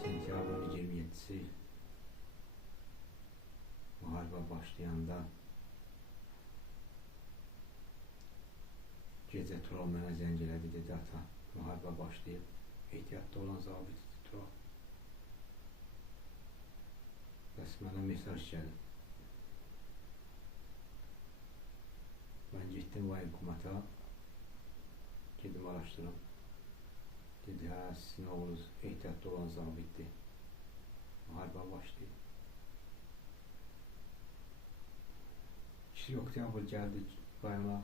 Sentyabrın 27'si müharibə başlayanda gecə Tural mənə zəng elədi, dedi ata, müharibə başlayıb, ehtiyatda olan zabit idi Tural. Bəs mənə mesaj gəldi. Mən getdim voyenkomata, gedim araşdırım. Dedi, hə, sizin oğlunuz ehtiyatda olan zabitdir. Müharibə başlayıb. 2 oktyabr gəldik rayona.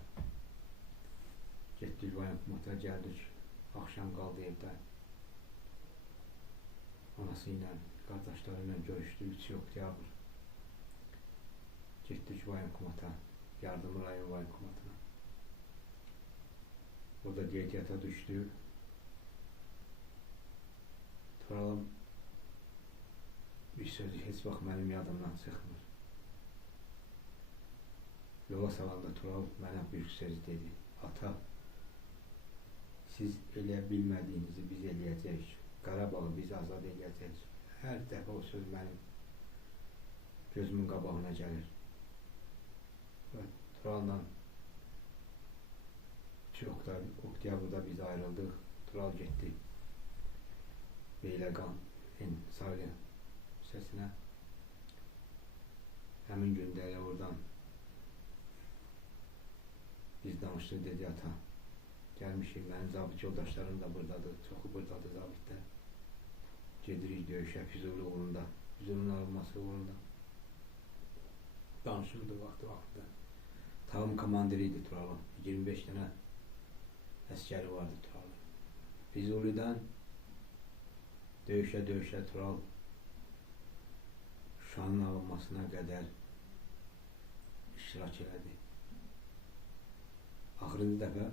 Getdik voyenkomata, gəldik. Axşam qaldı evdə. Anası ilə, qardaşları ilə görüşdük 3 oktyabr. Getdik voyenkomata, Yardım rayon voyenkomatına. Orada qeydiyyata düşdük. Turalım bir sözü heç vaxt mənim yadımdan çıxmır. Yola salanda Tural mənə bir söz dedi. Ata, siz eləyə bilmədiyinizi biz eləyəcəyik. Qarabağı biz azad eləyəcəyik. Hər dəfə o söz mənim gözümün qabağına gəlir. Və Tural'la 2 oktyabırda biz ayrıldıq. Tural getdi Beyləqan Salih hissəsinə. Həmin gündə elə oradan biz danışdıq, dedi ata, gəlmişik, mənim zabit yoldaşlarım da buradadır, çoxu buradadır zabitlər. Gedirik döyüşə Füzuli uğrunda, Füzulinin alınması uğrunda. Danışırdı vaxtı. Tağım komandiri idi Tural'ın, 25 dənə əskəri vardı Tural'ın. Füzulidən döyüşə Tural Şuşanın alınmasına qədər iştirak elədi. Axırıncı dəfə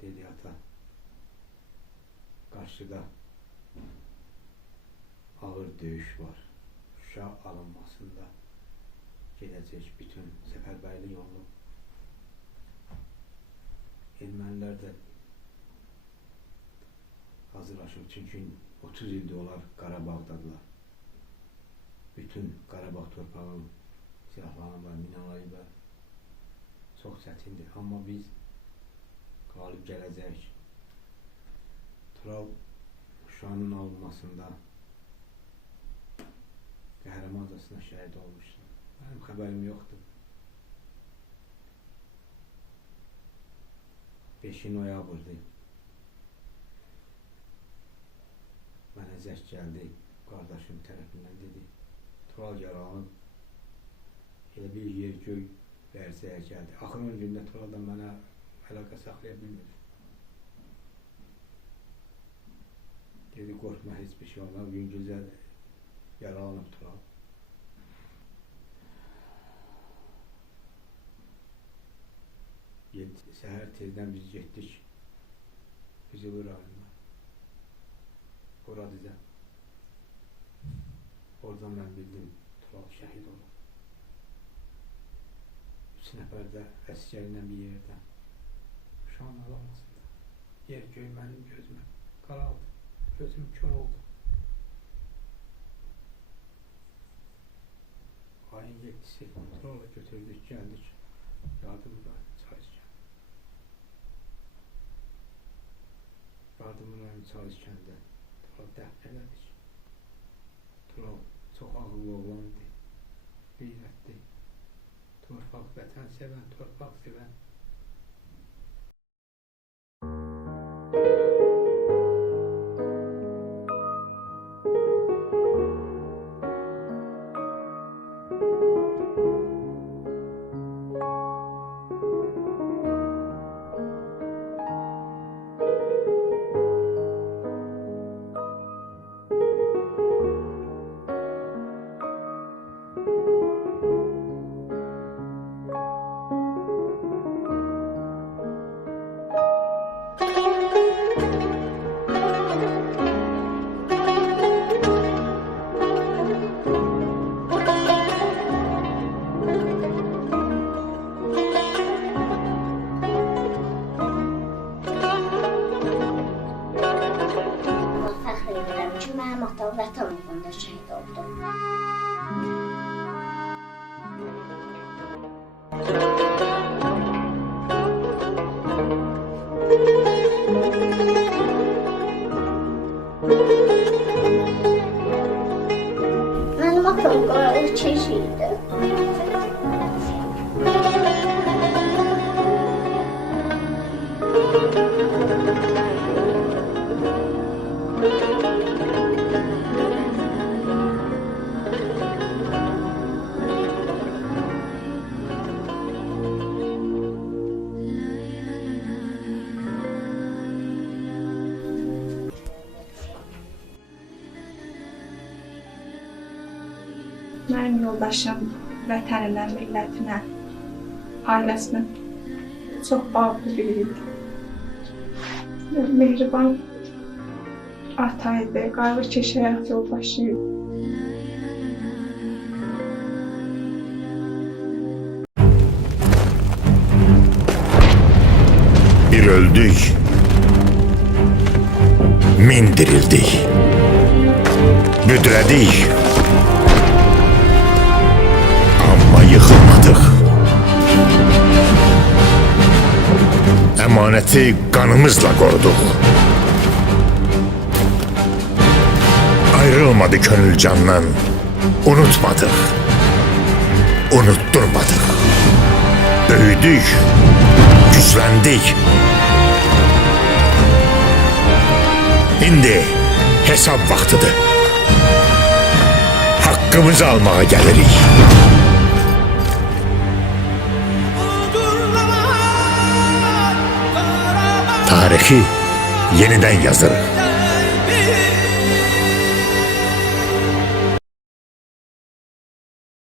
dedi ata, qarşıda ağır döyüş var. Şuşa alınmasında gedəcək bütün səfərbərlik yolu. Ermənilər də hazırlaşıb. Çünki 30 ildir onlar Qarabağdadılar. Bütün Qarabağ torpağının silahlarını var, minaları var. Çox çətindir. Amma biz qalib gələcəyik. Tural Şuşanın alınmasında qəhrəmancasına şəhid olmuşlar. Mənim xəbərim yoxdur. 5 noyabrdır. Mənə zəng gəldi, qardaşım tərəfindən dedi. Tural yaralanıb, elə bir yer göy vərsəyə gəldi. Axırın gündə Turaldan mənə əlaqə saxlaya bilmir. Dedi, qorxma, heç bir şey olmaz. Gün gözəl yaralanıb Tural. Səhər tezdən biz getdik Füzuli rayonuna. Orada oradan mən bildim Tural şəhid olub. 3 nəfər də əsgərlə bir yerdən Şuşanın alınmasında. Yer göy mənim gözümə qaraldı. Gözüm kör oldu. Ayın 7'si Tural'ı götürdük, geldik. Yardımda çalışken. Yardımın çalışkende Tural dəfn elədik. Tural çox ağıllı oğlandı. Qeyrətli. Torpaq, vətən sevən, torpaq sevən. Mənim atam vətən uğrunda şəhid oldu. Mənim atam qara çeşiydi. Mənim yoldaşım vətəninə, millətinə, ailəsinə çox bağlı biri idi. Mehriban ata idi, qayğı keşi həyat yoldaşı idi. Bir öldük, min dirildik, büdrədik, amma yıxılmadıq. Əmanəti qanımızla qoruduq. Ayrılmadı könül candan, unutmadıq, unutturmadıq. Böyüdük, gücləndik. İndi hesab vaxtıdır. Haqqımızı almağa gəlirik. Tarixi yenidən yazırıq.